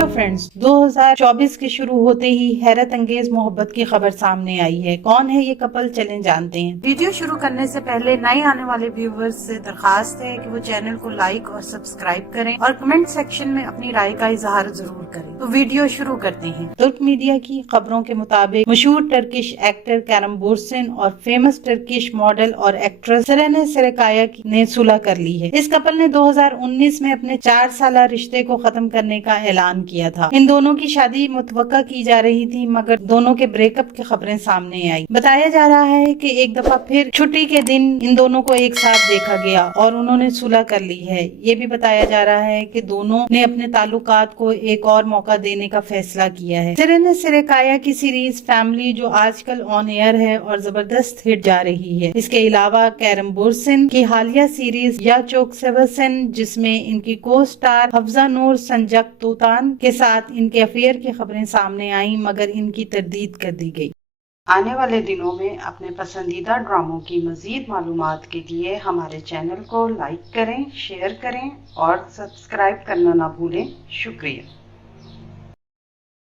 Hello friends, 2024 के शुरू होते ही हैरत अंगेज मोहब्बत की खबर सामने आई है। कौन है ये कपल, चलें जानते हैं। वीडियो शुरू करने से पहले नए आने वाले व्यूवर्स से दरखास्त है कि वो चैनल को लाइक और सब्सक्राइब करें और कमेंट सेक्शन में अपनी राय का इजहार जरूर करें। तो वीडियो शुरू करते हैं। तुर्क मीडिया की खबरों के मुताबिक मशहूर टर्किश एक्टर कैरम बुर्सिन और फेमस टर्किश मॉडल और एक्ट्रेस सेरेने सेरेकाया ने सुलह कर ली है। इस कपल ने 2019 में अपने 4 साल रिश्ते को खत्म करने का ऐलान किया था। इन दोनों की शादी मुतवक्का की जा रही थी, मगर दोनों के ब्रेकअप की खबरें सामने आई। बताया जा रहा है कि एक दफा फिर छुट्टी के दिन इन दोनों को एक साथ देखा गया और उन्होंने सुलह कर ली है। ये भी बताया जा रहा है कि दोनों ने अपने ताल्लुकात को एक और मौका देने का फैसला किया है। सेरेने सेरेकाया की सीरीज फैमिली जो आजकल ऑन एयर है और जबरदस्त हिट जा रही है। इसके अलावा कैरम बुर्सिन की हालिया सीरीज या चोक सेवसन, जिसमें इनकी को स्टार हफ्जा नूर संजक तूतान के साथ इनके अफेयर की खबरें सामने आई, मगर इनकी तरदीद कर दी गई। आने वाले दिनों में अपने पसंदीदा ड्रामों की मजीद मालूमात के लिए हमारे चैनल को लाइक करें, शेयर करें और सब्सक्राइब करना ना भूलें। शुक्रिया।